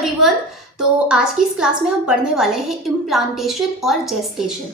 Everyone. तो आज की इस क्लास में हम पढ़ने वाले हैं इम्प्लांटेशन और जेस्टेशन।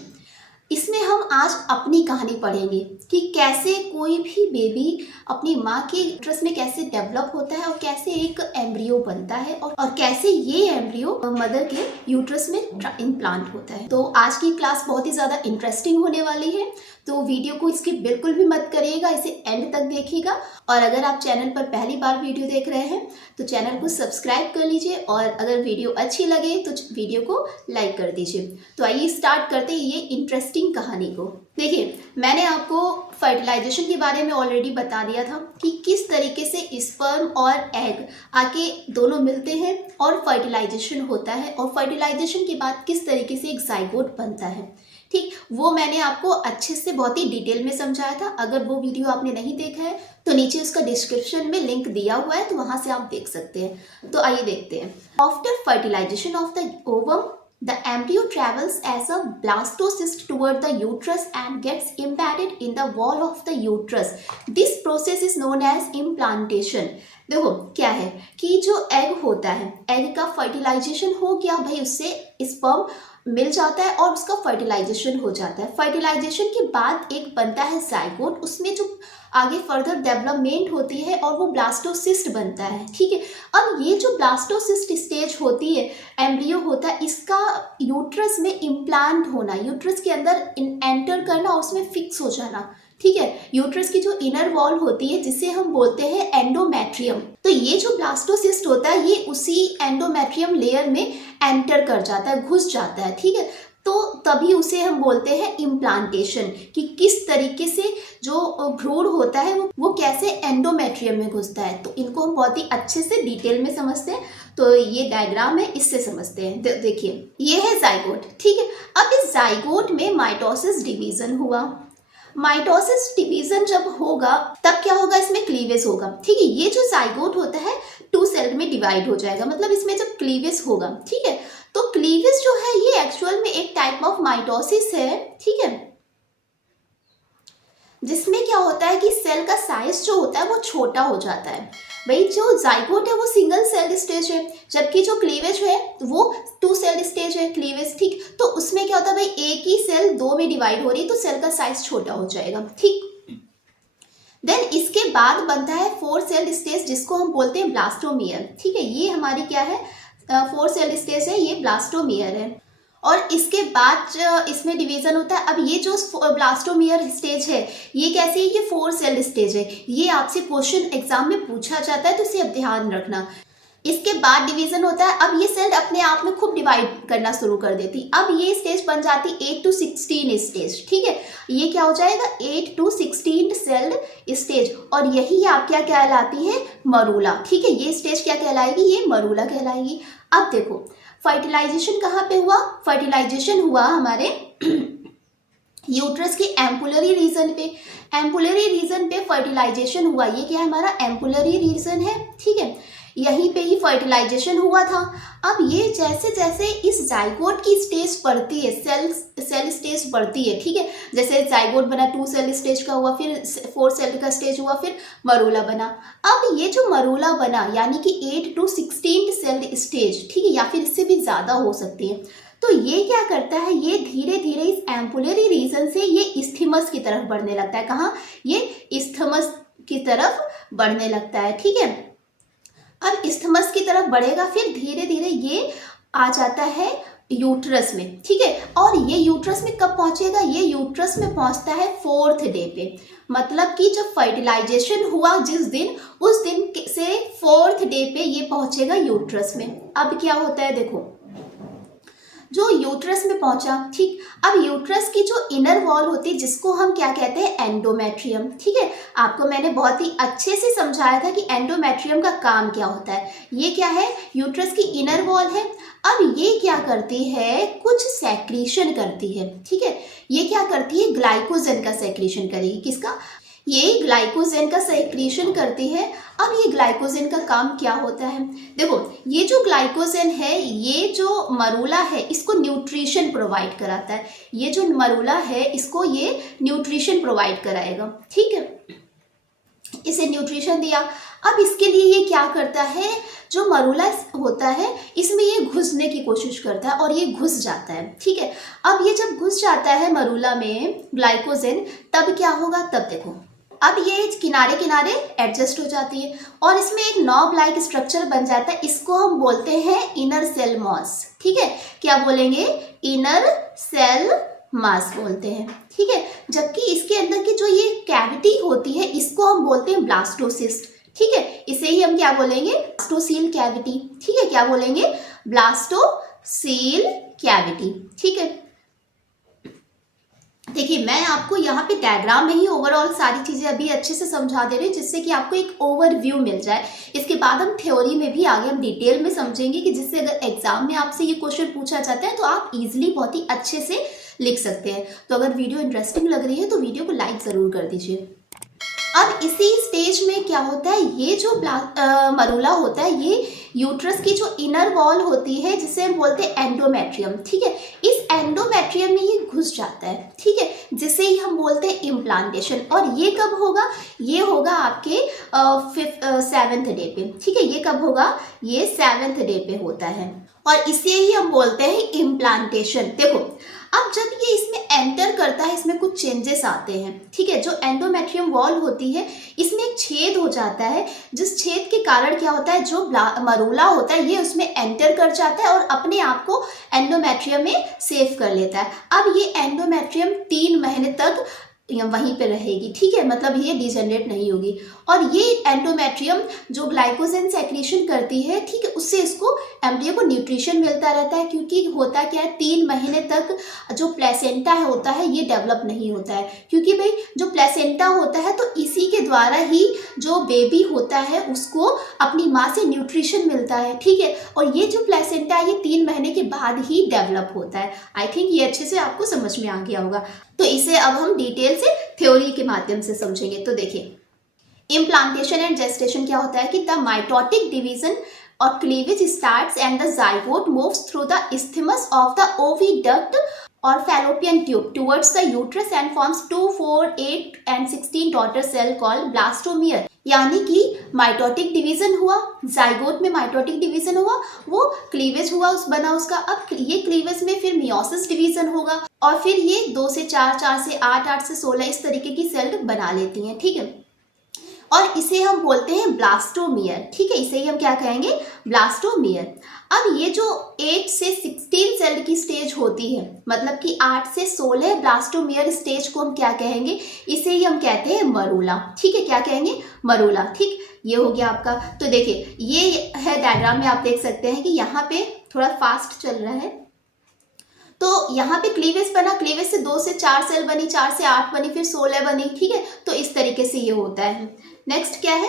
इसमें हम आज अपनी कहानी पढ़ेंगे कि कैसे कोई भी बेबी अपनी माँ के यूट्रस में कैसे डेवलप होता है और कैसे एक एम्ब्रियो बनता है और कैसे ये एम्ब्रियो मदर के यूट्रस में इम्प्लांट होता है। तो आज की क्लास बहुत ही ज़्यादा इंटरेस्टिंग होने वाली है, तो वीडियो को स्किप बिल्कुल भी मत करिएगा, इसे एंड तक देखिएगा। और अगर आप चैनल पर पहली बार वीडियो देख रहे हैं तो चैनल को सब्सक्राइब कर लीजिए और अगर वीडियो अच्छी लगे तो वीडियो को लाइक कर दीजिए। तो आइए स्टार्ट करते हैं ये इंटरेस्टिंग कहानी को। देखिए, मैंने आपको फर्टिलाइजेशन के बारे में ऑलरेडी बता दिया था कि किस तरीके से स्पर्म और एग आके दोनों मिलते हैं और फर्टिलाइजेशन होता है, और फर्टिलाइजेशन के बाद किस तरीके से एक जाइगोट बनता है। ठीक, वो मैंने आपको अच्छे से बहुत ही डिटेल में समझाया था। अगर वो वीडियो आपने नहीं देखा है तो नीचे उसका डिस्क्रिप्शन में लिंक दिया हुआ है, तो वहां से आप देख सकते हैं। तो आइए देखते हैं। After fertilization of the ovum, the embryo travels as a blastocyst toward the uterus and gets embedded in the wall of the uterus. This process is known as implantation. देखो क्या है कि जो एग होता है, एग का fertilisation हो गया भाई, उससे स्पर्म मिल जाता है और उसका फर्टिलाइजेशन हो जाता है। फर्टिलाइजेशन के बाद एक बनता है जाइगोट, उसमें जो आगे फर्दर डेवलपमेंट होती है और वो ब्लास्टोसिस्ट बनता है। ठीक है, अब ये जो ब्लास्टोसिस्ट स्टेज होती है, एम्ब्रियो होता है, इसका यूट्रस में इम्प्लांट होना, यूट्रस के अंदर एंटर करना और उसमें फिक्स हो जाना। ठीक है, यूट्रस की जो इनर वॉल होती है जिसे हम बोलते हैं एंडोमेट्रियम, तो ये जो ब्लास्टोसिस्ट होता है ये उसी एंडोमेट्रियम लेयर में एंटर कर जाता है, घुस जाता है। ठीक है, तो तभी उसे हम बोलते हैं इम्प्लांटेशन, कि किस तरीके से जो भ्रूण होता है वो कैसे एंडोमेट्रियम में घुसता है। तो इनको हम बहुत ही अच्छे से डिटेल में समझते हैं। तो ये डायग्राम है, इससे समझते हैं। देखिए, ये है जाइगोट। ठीक है, अब इस जाइगोट में माइटोसिस डिवीजन हुआ। माइटोसिस डिवीजन जब होगा तब क्या होगा, इसमें क्लीवेज होगा। ठीक है, ये जो जाइगोट होता है 2 सेल में डिवाइड हो जाएगा, मतलब इसमें जब क्लीवेज होगा। ठीक है, तो क्लीवेज जो है ये एक्चुअल में एक टाइप ऑफ माइटोसिस है। ठीक है, जिसमें क्या होता है कि सेल का साइज जो होता है वो छोटा हो जाता है। भाई जो जाइगोट है वो सिंगल सेल स्टेज है, जबकि जो क्लीवेज है वो 2 सेल स्टेज है क्लीवेज। ठीक, तो उसमें क्या होता है भाई, एक ही सेल 2 में डिवाइड हो रही है तो सेल का साइज छोटा हो जाएगा। ठीक, देन इसके बाद बनता है 4 सेल स्टेज जिसको हम बोलते हैं ब्लास्टोमियर। ठीक है, ये हमारी क्या है, 4 सेल स्टेज है, ये ब्लास्टोमियर है। और इसके बाद इसमें डिवीजन होता है। अब ये जो ब्लास्टोमियर स्टेज है ये कैसी है, ये 4 सेल स्टेज है। ये आपसे क्वेश्चन एग्जाम में पूछा जाता है, तो इसे अब ध्यान रखना। इसके बाद डिवीजन होता है। अब ये सेल अपने आप में खूब डिवाइड करना शुरू कर देती। अब ये स्टेज बन जाती 8 to 16 स्टेज। ठीक है, ये क्या हो जाएगा, 8 to 16 सेल्ड स्टेज, और यही आप क्या कहलाती है, मरूला। ठीक है, ये स्टेज क्या कहलाएगी, ये मरूला कहलाएगी। अब देखो, फर्टिलाइजेशन कहाँ पे हुआ, फर्टिलाइजेशन हुआ हमारे यूट्रस के एम्पुलरी रीजन पे। एम्पुलरी रीजन पे फर्टिलाइजेशन हुआ। ये क्या है, हमारा एम्पुलरी रीजन है। ठीक है, यहीं पे ही फर्टिलाइजेशन हुआ था। अब ये जैसे जैसे इस जाइगोट की स्टेज बढ़ती है, सेल स्टेज बढ़ती है। ठीक है, जैसे जाइगोट बना 2 सेल स्टेज का हुआ, फिर 4 सेल का स्टेज हुआ, फिर मरूला बना। अब ये जो मरूला बना यानी कि 8 to 16 सेल स्टेज, ठीक है, या फिर इससे भी ज़्यादा हो सकती है। तो ये क्या करता है, ये धीरे धीरे इस एम्पुलरी रीजन से ये इस्थीमस की तरफ बढ़ने लगता है। कहाँ, ये इस्थीमस की तरफ बढ़ने लगता है। ठीक है, अब इस्थमस की तरफ बढ़ेगा, फिर धीरे धीरे ये आ जाता है यूट्रस में। ठीक है, और ये यूट्रस में कब पहुंचेगा, ये यूट्रस में पहुंचता है 4th डे पे। मतलब कि जब फर्टिलाइजेशन हुआ जिस दिन, उस दिन से 4th डे पे ये पहुंचेगा यूट्रस में। अब क्या होता है, देखो, जो यूट्रस में पहुंचा। ठीक, अब यूट्रस की जो इनर वॉल होती है जिसको हम क्या कहते हैं, एंडोमेट्रियम। ठीक है, आपको मैंने बहुत ही अच्छे से समझाया था कि एंडोमेट्रियम का काम क्या होता है। ये क्या है, यूट्रस की इनर वॉल है। अब ये क्या करती है, कुछ सेक्रीशन करती है। ठीक है, ये क्या करती है, ग्लाइकोजन का सेक्रीशन करेगी। किसका, ये ग्लाइकोजन का सेक्रीशन करती है। अब ये ग्लाइकोजन का काम क्या होता है, देखो, ये जो ग्लाइकोजन है, ये जो मरूला है इसको न्यूट्रिशन प्रोवाइड कराता है। ये जो मरूला है इसको ये न्यूट्रिशन प्रोवाइड कराएगा। ठीक है, इसे न्यूट्रिशन दिया। अब इसके लिए ये क्या करता है, जो मरूला होता है इसमें ये घुसने की कोशिश करता है और ये घुस जाता है, ठीक है। अब ये जब घुस जाता है मरूला में ग्लाइकोजन, तब क्या होगा, तब देखो अब ये किनारे किनारे एडजस्ट हो जाती है और इसमें एक नॉब लाइक स्ट्रक्चर बन जाता है। इसको हम बोलते हैं इनर सेल मॉस, ठीक है। क्या बोलेंगे, इनर सेल मास बोलते हैं, ठीक है। जबकि इसके अंदर की जो ये कैविटी होती है इसको हम बोलते हैं ब्लास्टोसिस्ट, ठीक है। इसे ही हम क्या बोलेंगे, ब्लास्टोसील कैविटी, ठीक है। क्या बोलेंगे, ब्लास्टोसील कैविटी, ठीक है। देखिए मैं आपको यहाँ पे डायग्राम में ही ओवरऑल सारी चीज़ें अभी अच्छे से समझा दे रही हूँ, जिससे कि आपको एक ओवरव्यू मिल जाए। इसके बाद हम थ्योरी में भी आगे हम डिटेल में समझेंगे कि जिससे अगर एग्जाम में आपसे ये क्वेश्चन पूछा जाता है तो आप इजीली बहुत ही अच्छे से लिख सकते हैं। तो अगर वीडियो इंटरेस्टिंग लग रही है तो वीडियो को लाइक ज़रूर कर दीजिए। अब इसी स्टेज में क्या होता है, ये जो मरूला होता है ये यूट्रस की जो इनर वॉल होती है जिसे हम बोलते हैं एंडोमेट्रियम, ठीक है। इस एंडोमेट्रियम में ये घुस जाता है, ठीक है, जिसे ही हम बोलते हैं इम्प्लांटेशन। और ये कब होगा, ये होगा आपके 7th डे पे, ठीक है। ये कब होगा, ये 7th डे पे होता है और इसे ही हम बोलते हैं इम्प्लांटेशन। देखो अब जब ये इसमें एंटर करता है इसमें कुछ चेंजेस आते हैं, ठीक है। जो एंडोमेट्रियम वॉल होती है इसमें एक छेद हो जाता है, जिस छेद के कारण क्या होता है, जो मरूला होता है ये उसमें एंटर कर जाता है और अपने आप को एंडोमेट्रियम में सेव कर लेता है। अब ये एंडोमेट्रियम 3 महीने तक वहीं पे रहेगी, ठीक है, मतलब ये डिजेनरेट नहीं होगी। और ये एंडोमेट्रियम जो ग्लाइकोजन सेक्रेशन करती है, ठीक है, उससे इसको एम्ब्रियो को न्यूट्रिशन मिलता रहता है। क्योंकि होता क्या है, 3 महीने तक जो प्लेसेंटा होता है ये डेवलप नहीं होता है, क्योंकि भाई जो प्लेसेंटा होता है तो इसी के द्वारा ही जो बेबी होता है उसको अपनी माँ से न्यूट्रिशन मिलता है, ठीक है। और ये जो प्लेसेंटा है ये 3 महीने के बाद ही डेवलप होता है। आई थिंक ये अच्छे से आपको समझ में आ गया होगा। तो इसे अब हम डिटेल से थ्योरी के माध्यम से समझेंगे। तो देखिए इम्प्लांटेशन एंड जेस्टेशन क्या होता है कि द माइटोटिक डिवीजन और cleavage starts and the zygote moves through the isthmus of the oviduct और fallopian tube towards the uterus and forms 2, 4, 8 and 16 daughter cell called blastomere. यानी कि माइटोटिक डिवीजन हुआ, zygote में माइटोटिक डिवीजन हुआ, वो cleavage हुआ बना उसका। अब ये क्लीवेज में फिर मियोसिस डिवीजन होगा और फिर ये 2 से 4, 4 से 8, 8 से 16 इस तरीके की सेल बना लेती हैं, ठीक है। और इसे हम बोलते हैं ब्लास्टोमियर, ठीक है। इसे ही हम क्या कहेंगे, ब्लास्टोमियर। अब ये जो 8 से 16 सेल की स्टेज होती है, मतलब कि 8 से 16 ब्लास्टोमियर स्टेज को हम क्या कहेंगे, इसे ही हम कहते हैं मरूला, ठीक है। क्या कहेंगे, मरूला, ठीक। ये हो गया आपका। तो देखिए ये है डायग्राम में आप देख सकते हैं कि यहाँ पे थोड़ा फास्ट चल रहा है। तो यहाँ पे क्लीवेज बना, क्लीवेज से 2 से 4 सेल बनी, 4 से 8 बनी, फिर 16 बनी, ठीक है। तो इस तरीके से ये होता है। नेक्स्ट क्या है,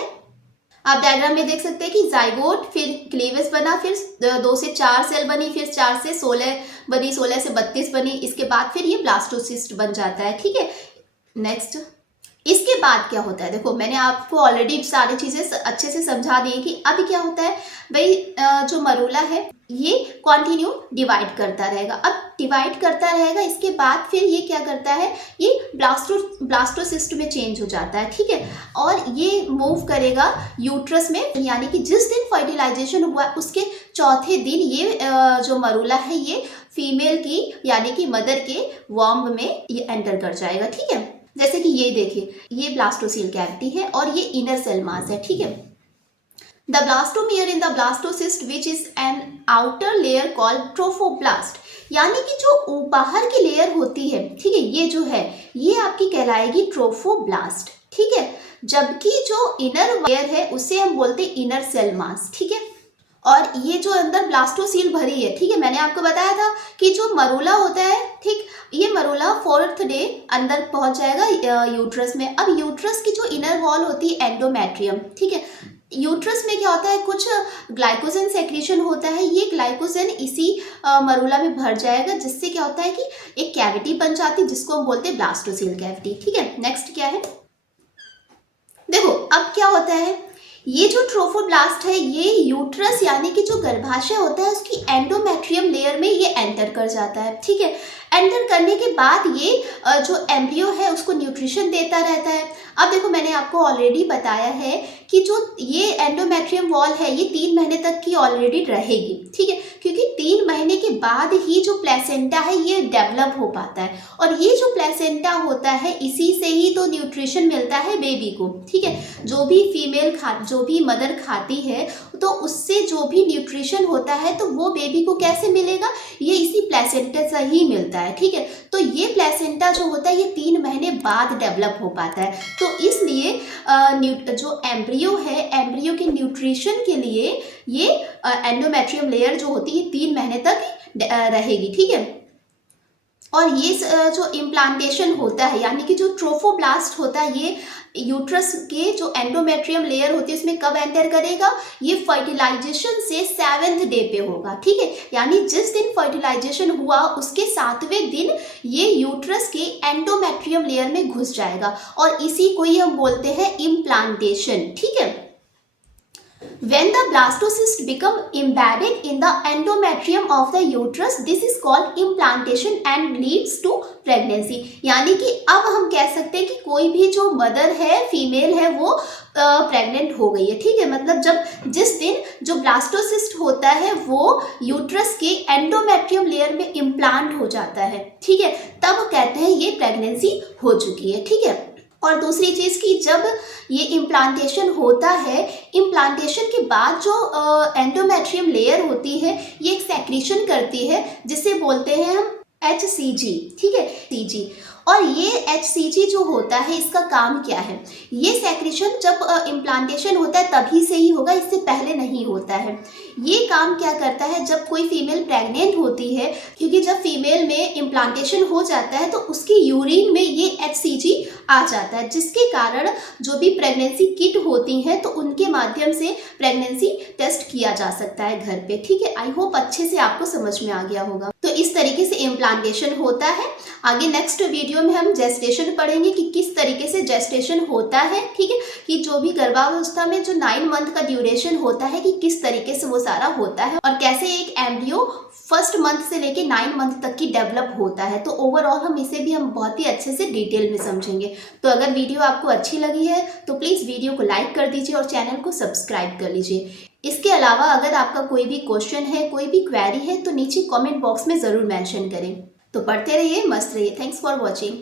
आप डायग्राम में देख सकते हैं कि जाइगोट, फिर क्लीवेज बना, फिर 2 से 4 सेल बनी, फिर 4 से 16 बनी, 16 से 32 बनी, इसके बाद फिर ये ब्लास्टोसिस्ट बन जाता है, ठीक है। नेक्स्ट इसके बाद क्या होता है, देखो मैंने आपको ऑलरेडी सारी चीज़ें अच्छे से समझा दी कि अब क्या होता है भाई, जो मरूला है ये कंटिन्यू डिवाइड करता रहेगा। अब डिवाइड करता रहेगा, इसके बाद फिर ये क्या करता है, ये ब्लास्टोसिस्ट में चेंज हो जाता है, ठीक है। और ये मूव करेगा यूट्रस में, यानी कि जिस दिन फर्टिलाइजेशन हुआ उसके चौथे दिन ये जो मरूला है ये फीमेल की यानी कि मदर के वॉम्ब में ये एंटर कर जाएगा, ठीक है। जैसे कि ये देखिए ये ब्लास्टोसील कैविटी है और ये इनर सेल मास है, ठीक है। The blastomere in the blastocyst which is an outer layer called trophoblast, यानी कि जो बाहर की लेयर होती है, ठीक है, ये जो है ये आपकी कहलाएगी ट्रोफोब्लास्ट, ठीक है। जबकि जो इनर लेयर है उसे हम बोलते हैं इनर सेल मास, ठीक है। और ये जो अंदर ब्लास्टोसील भरी है, ठीक है, मैंने आपको बताया था कि जो मरूला होता है, ठीक, ये मरूला 4th डे अंदर पहुंच जाएगा यूट्रस में। अब यूट्रस की जो इनर वॉल होती है एंडोमेट्रियम, ठीक है, यूट्रस में क्या होता है, कुछ ग्लाइकोजन सेक्रेशन होता है, ये ग्लाइकोजन इसी मरूला में भर जाएगा, जिससे क्या होता है कि एक कैविटी बन जाती है जिसको हम बोलते हैं ब्लास्टोसील कैविटी, ठीक है। नेक्स्ट क्या है, देखो अब क्या होता है, ये जो ट्रोफोब्लास्ट है ये यूट्रस यानी कि जो गर्भाशय होता है उसकी एंडोमेट्रियम लेयर में ये एंटर कर जाता है, ठीक है। एंटर करने के बाद ये जो एम्ब्रियो है उसको न्यूट्रिशन देता रहता है। अब देखो मैंने आपको ऑलरेडी बताया है कि जो ये एंडोमेट्रियम वॉल है ये 3 महीने तक की ऑलरेडी रहेगी, ठीक है, क्योंकि 3 महीने के बाद ही जो प्लेसेंटा है ये डेवलप हो पाता है, और ये जो प्लेसेंटा होता है इसी से ही तो न्यूट्रिशन मिलता है बेबी को, ठीक है। जो भी मदर खाती है तो उससे जो भी न्यूट्रिशन होता है तो वो बेबी को कैसे मिलेगा, ये इसी प्लेसेंटा से ही मिलता है, ठीक है। तो ये प्लेसेंटा जो होता है ये 3 महीने बाद डेवलप हो पाता है, तो इसलिए जो एम्ब्रियो है, एम्ब्रियो के न्यूट्रिशन के लिए ये एंडोमेट्रियम लेयर जो होती है 3 महीने तक रहेगी, ठीक है। और ये जो इम्प्लांटेशन होता है यानी कि जो ट्रोफोब्लास्ट होता है ये यूट्रस के जो एंडोमेट्रियम लेयर होती है उसमें कब एंटर करेगा, ये फर्टिलाइजेशन से 7वें डे पे होगा, ठीक है। यानी जिस दिन फर्टिलाइजेशन हुआ उसके 7वें दिन ये यूट्रस के एंडोमेट्रियम लेयर में घुस जाएगा, और इसी को ही हम बोलते हैं इम्प्लांटेशन, ठीक है। When the blastocyst become embedded in the endometrium of the uterus, this is called implantation and leads to pregnancy। यानी कि अब हम कह सकते हैं कि कोई भी जो मदर है, फीमेल है, वो प्रेग्नेंट हो गई है, ठीक है। मतलब जिस दिन जो ब्लास्टोसिस्ट होता है वो यूट्रस के एंडोमेट्रियम लेयर में इम्प्लांट हो जाता है, ठीक है, तब कहते हैं ये प्रेगनेंसी हो चुकी है, ठीक है। और दूसरी चीज़ कि जब ये इम्प्लांटेशन होता है, इम्प्लांटेशन के बाद जो एंडोमेट्रियम लेयर होती है ये एक सेक्रीशन करती है जिसे बोलते हैं हम HCG, ठीक है, CG। और ये HCG जो होता है इसका काम क्या है, ये सेक्रीशन जब इम्प्लांटेशन होता है तभी से ही होगा, इससे पहले नहीं होता है। ये काम क्या करता है, जब कोई फीमेल प्रेग्नेंट होती है, क्योंकि जब फीमेल में इम्प्लांटेशन हो जाता है तो उसकी यूरिन में ये HCG आ जाता है, जिसके कारण जो भी प्रेगनेंसी किट होती हैं तो उनके माध्यम से प्रेगनेंसी टेस्ट किया जा सकता है घर पे, ठीक है। आई होप अच्छे से आपको समझ में आ गया होगा। तो इस तरीके से इम्प्लांटेशन होता है। आगे नेक्स्ट वीडियो में हम जेस्टेशन पढ़ेंगे कि किस तरीके से जेस्टेशन होता है, ठीक है, कि जो भी गर्भावस्था में जो 9 मंथ का ड्यूरेशन होता है कि किस तरीके से वो सारा होता है, और कैसे एक एम्ब्रियो फर्स्ट मंथ से लेके 9 मंथ तक की डेवलप होता है। तो ओवरऑल हम इसे भी हम बहुत ही अच्छे से डिटेल में समझेंगे। तो अगर वीडियो आपको अच्छी लगी है तो प्लीज़ वीडियो को लाइक कर दीजिए और चैनल को सब्सक्राइब कर लीजिए। इसके अलावा अगर आपका कोई भी क्वेश्चन है, कोई भी क्वेरी है तो नीचे कमेंट बॉक्स में ज़रूर मेंशन करें। तो पढ़ते रहिए, मस्त रहिए। Thanks for watching.